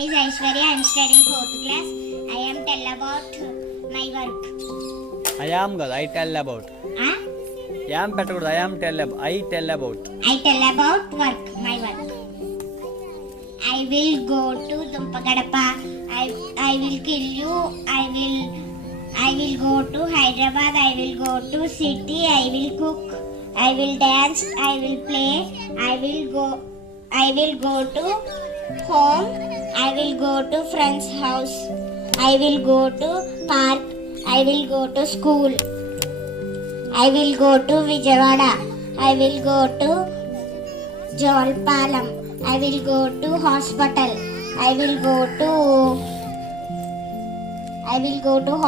name is Aishwarya. I am studying 4th class. I am tell about my work. I am good. I tell about. Huh? I am better. I tell about. I tell about work. My work. I will go to Dumpagadapa. I will kill you. I will go to Hyderabad. I will go to city. I will cook. I will dance. I will play. I will go to home. I will go to friend's house. I will go to park. I will go to school. I will go to Vijayawada. I will go to Jolpalam. I will go to hospital. I will go to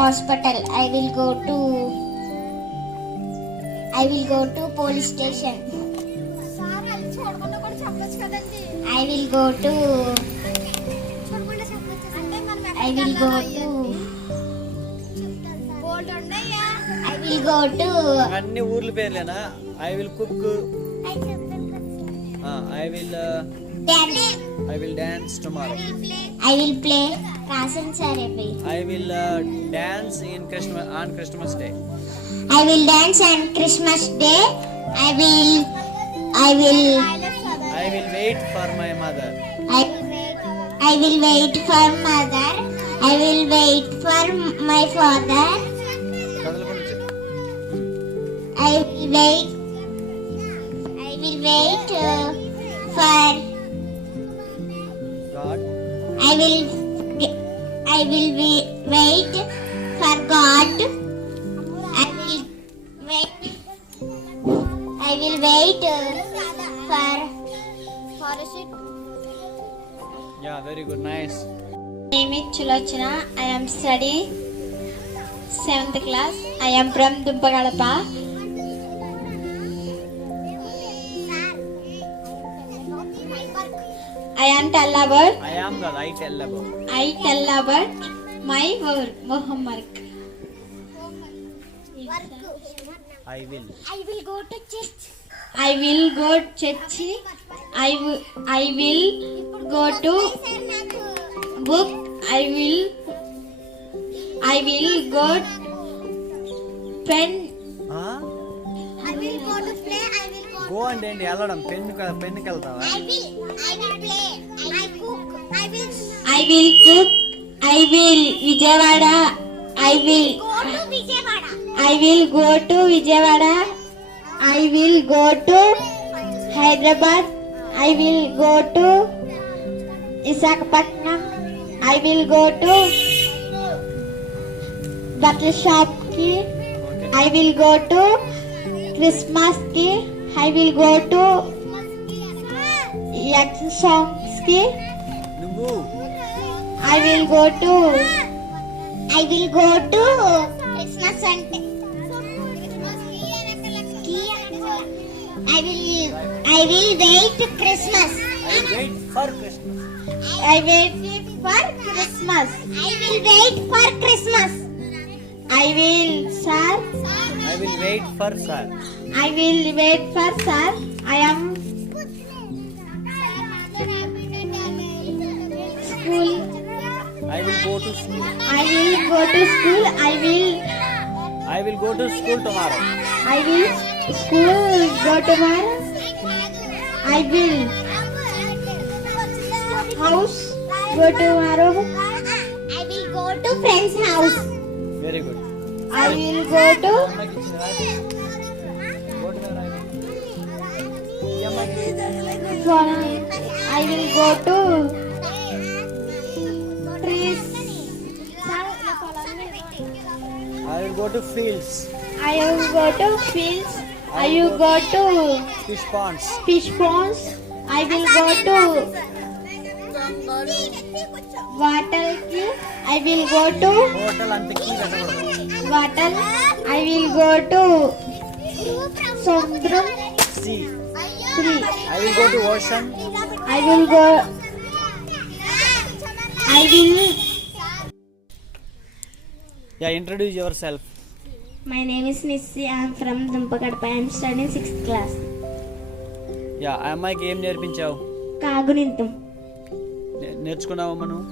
hospital. I will go to police station. I will go to అన్ని ఊర్ల పేర్లేనా? I will cook. I will dance tomorrow. I will play Rasan Sarabi. I will dance on Christmas Day. I will dance on Christmas Day. I will wait for my mother. I will wait for mother. I will wait for my father. I will wait for God. I will wait for God. I will wait for a ship. Yeah, very good, nice. My name is Chulochana. I am studying 7th class. I am from Dumpagadapa. I am tell about. I am God. I tell about. I tell about my homework. I will. I will go to church. I will go church. I will go to book. I will go pen. Huh? I will go to play. I will go. Go and then వెళ్ళడం పెన్నుకి వెళ్తావా? I will play. I cook. I will cook. I will Vijayawada. I will go to Vijayawada. I will go to Vijayawada. I will go to Hyderabad. I will go to Visakhapatnam. I will go to bottle shop ki. I will go to Christmas ki. I will go to yak songs ki. నువ్వు I will go to Christmas ante. I will wait Christmas. I wait for Christmas. I wait for Christmas. I will wait for Christmas. I will sir. I will wait for sir. I will wait for sir. I am school. I will go to school. I will go to school. I will go to school tomorrow. I will school go tomorrow. I will house go tomorrow. I will go to friend's house. Very good. I will go to అమ్మకి ఇచ్చిన రాయి. Go to the right. ఈ అమ్మకి I will go to trees. I will go to fields, I will go to fields. I will go to fish ponds. fish ponds. I will go to water. I will go to Hotel అంతకి పెట్టకూడదు. water. I will go to Samudram. Sea. Three. I will go to ocean. I will go. I will. Yeah, introduce yourself. My name is Nissi. I am from Dumpagadapa. I am studying 6th class. Yeah, ఆ అమ్మాయికి ఏం నేర్పించావు? కాగునింతం. నేర్చుకున్నావమ్మా నువ్వు?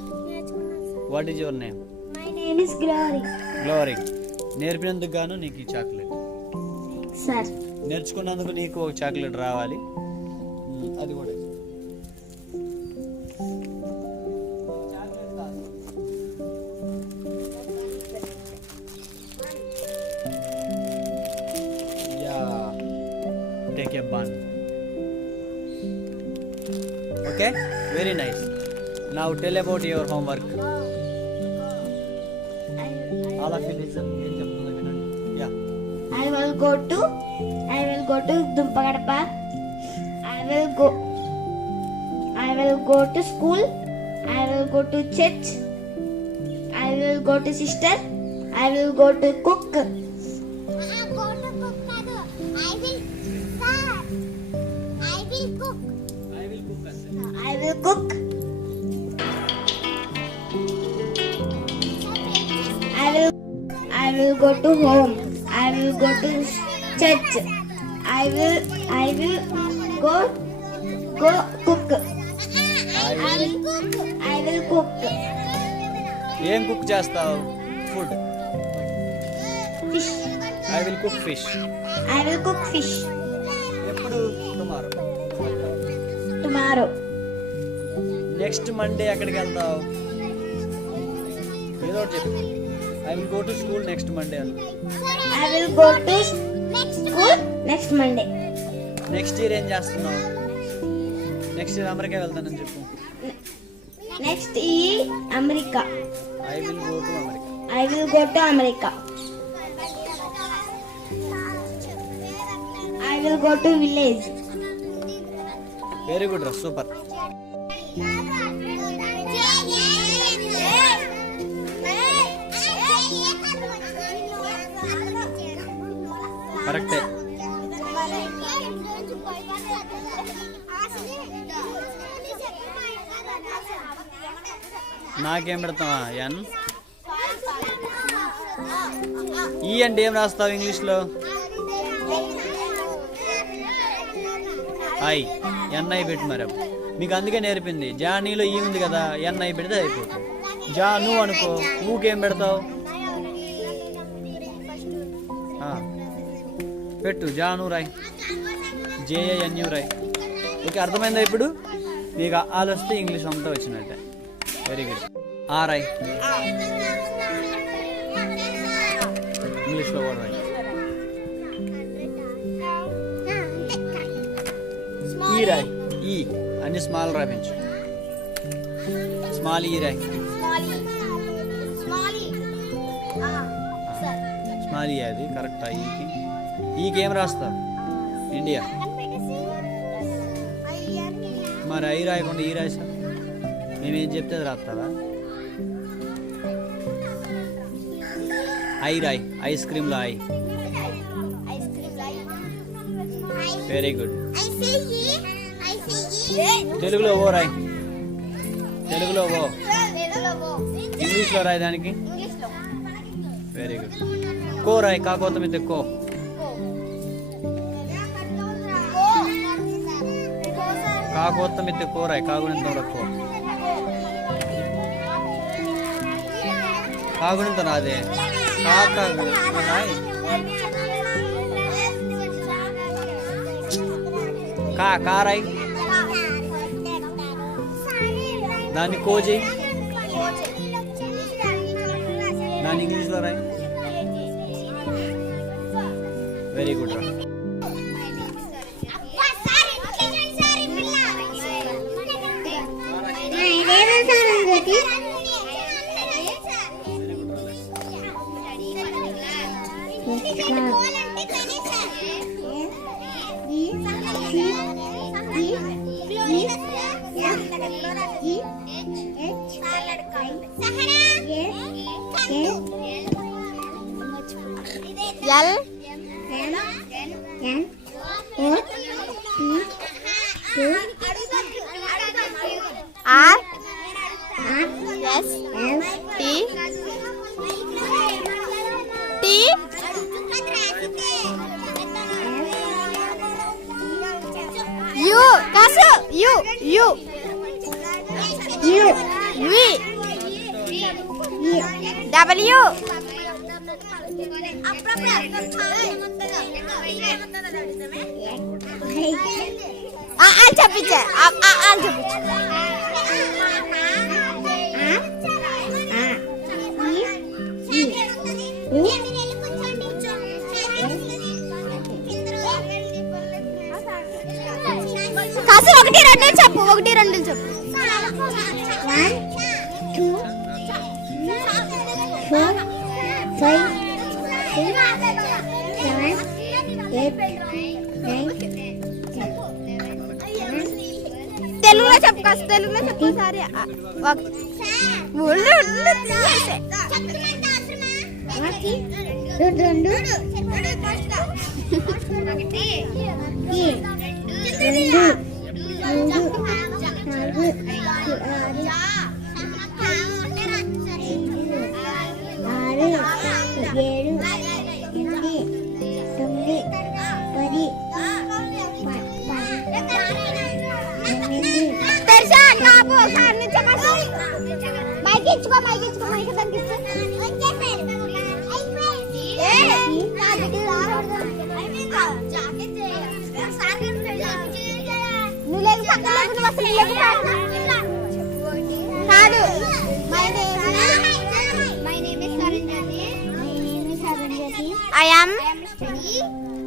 What is your name? My name is Glory. Glory. నేర్పినందుకు గాను నీకు ఈ చాక్లెట్. Sir. నేర్చుకున్నందుకు నీకు ఒక చాక్లెట్ రావాలి. అది కూడా take a bun. Okay, very nice. Now tell about your homework. All of you listen. ఏం చెప్తుందో వినండి. Yeah. I will go to Dumpagadapa. I will go to school. I will go to church. I will go to sister. I will go to cook. I will cook. I will go to home. I will go to church. I will go cook. I will cook. ఏం కుక్ చేస్తావు? Food. Fish. I will cook fish. I will cook fish ఎప్పుడు? Tomorrow. tomorrow. Next Monday ఎక్కడికి వెళ్తావు? ఏదో ఒకటి చెప్పు. I will go to school next Monday. I will go to school next Monday. Next year ఏం చేస్తున్నావు? నెక్స్ట్ ఇయర్ అమెరికా వెళ్తానని చెప్పు. Next year America. I will go to America. I will go to America. I will go to village. Very good రా, సూపర్. కరెక్టే. నాకేం పెడతావా? ఎన్ ఈ అంటే ఏం రాస్తావు ఇంగ్లీష్లో? ఐ ఎన్ఐ పెట్టి మరి. మీకు అందుకే నేర్పింది. జానీలో ఈ ఉంది కదా, ఎన్ఐ పెడితే అయిపోతుంది. జాను అనుకో, ఊకేం పెడతావు? పెట్టు జాను రాయ్, జేఏఎన్యు రాయ్. ఓకే, అర్థమైందా ఇప్పుడు? మీకు ఆలు వస్తే ఇంగ్లీష్ అంతా వచ్చినట్టే. Very good. ఆ రాయ్, ఇంగ్లీష్లో కూడా రాయ్. ఈ రాయ్, ఈ అన్ని స్మాల్ రాయించు. స్మాల్ ఈ రాయ్, స్మాల్ ఈ. అది కరెక్టా? ఈకేం రాస్తా? ఇండియా. మరి ఐ రాయకుండా ఈ రాసా? మేమేం చెప్తే అది రాస్తావా? ఐ రాయ్, ఐస్ క్రీమ్లో ఐ. Very good. తెలుగులో ఓ రాయ్, తెలుగులో ఓ. ఇంగ్లీష్లో రాయ్ దానికి. Very good. కో రాయ్, కాకోత మీద కో. కాకోత మీద కో రాయ్, కాగుణింత కో. కాగుణింత రాదే, కాక రాయ్. కారాయ్, దాన్ని కో చేయి. దాన్ని ఇంగ్లీష్లో రాయ్. వెరీ గుడ్ రా. U. W చెప్పించా కాసు 1 2 చెప్పు 1 2 చెప్పు 1 2 4 5 6 7 8 తెలుగులో చెప్పు కాసు తెలుగులో చెప్పు సారీ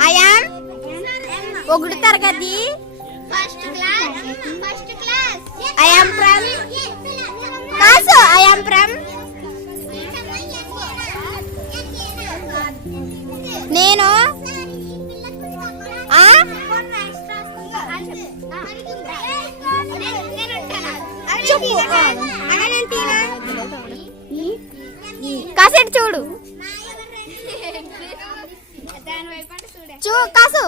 I am 1వ తరగతి first class I am from కాసు I am from నేను కాసేపు చూడు కాసు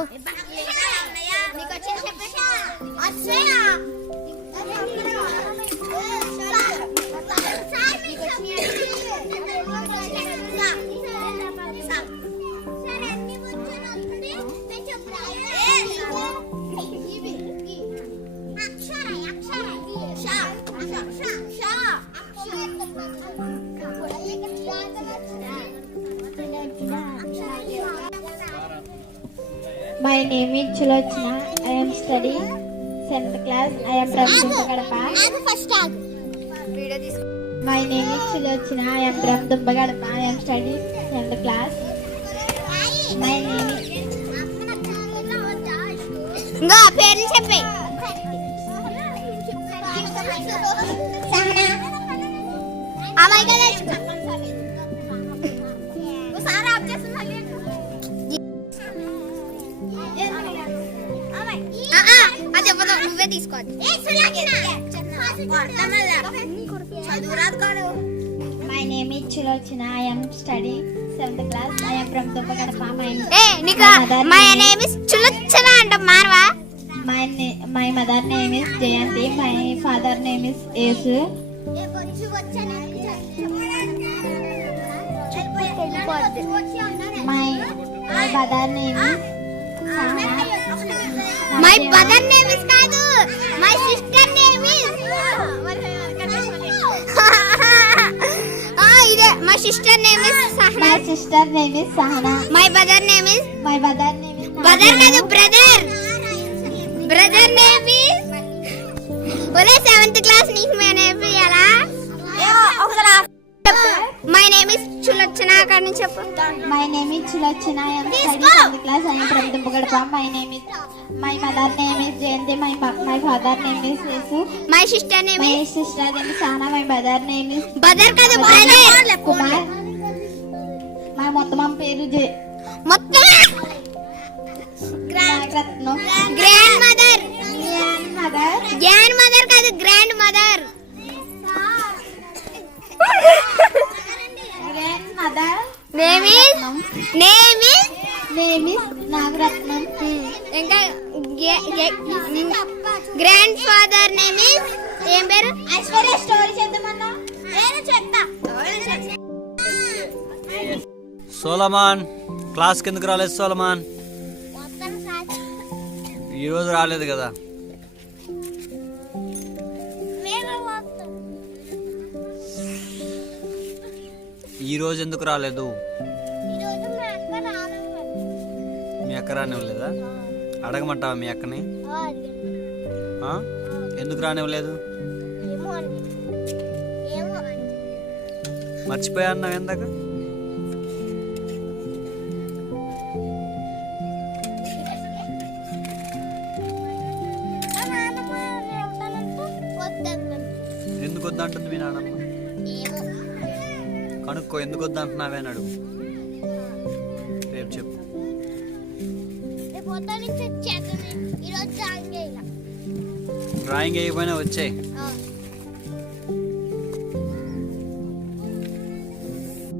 My name is Chulochna. I am studying 7th class. I am from Dumbagadapa. My name is Chulochna. I am from Dumbagadapa. I am studying 7th class. My name is Nga పేరు చెప్పే సహనా అమ్మాయి కదా సారా ఆప్ చేస్తున్నా నువ్వే తీసుకోవాలి My name is Chulochna. I am studying 7th class. I am from Dumbagadapa. My name is Chulochna and Marva. My mother name is Jayanti. My father name is Yesu. My brother name is Sahana. My brother name is Kadu. My sister name is My sister name is Sahana. My sister name is Sahana. My brother name is brother Kadu brother. Brother name is Ole 7th class నీకు my name ఎలా My name is Chulochna కానీ చెప్పు My name is Chulochna. I am studying 7th class. I am from Dumbagadapa. My mother name is Jayanti. My father name is Yesu. My sister name is Sahana. My brother name is కాదు brother Kumar. My మొత్తం పేరు మొత్తం grandmother కాదు grandmother name is Nagaratnam. ఇంకా grandfather name is ఏం పేరు ఐశ్వర్య స్టోరీ చేద్దామన్నా నేను చెప్తా సోలమాన్ క్లాస్ కిందకు రాలేదు సోలమాన్ ఈరోజు రాలేదు కదా ఈ రోజు ఎందుకు రాలేదు? ఈరోజు మా అక్క రాలేదు. మీ అక్క రానివ్వలేదా? అడగమంటావా మీ అక్కని? ఆ? ఎందుకు రానివ్వలేదు? ఏమో అండి, ఏమో మర్చిపోయా అన్నావు ఎందాక? ఎందుకు వద్దంటుంది మీ నాన్నమ్మ? కనుక్కో, ఎందుకు వద్దంటున్నావే అని అడుగు. రేపు చెప్పు. ఈరోజు డ్రాయింగ్ అయిపోయినా వచ్చాయి.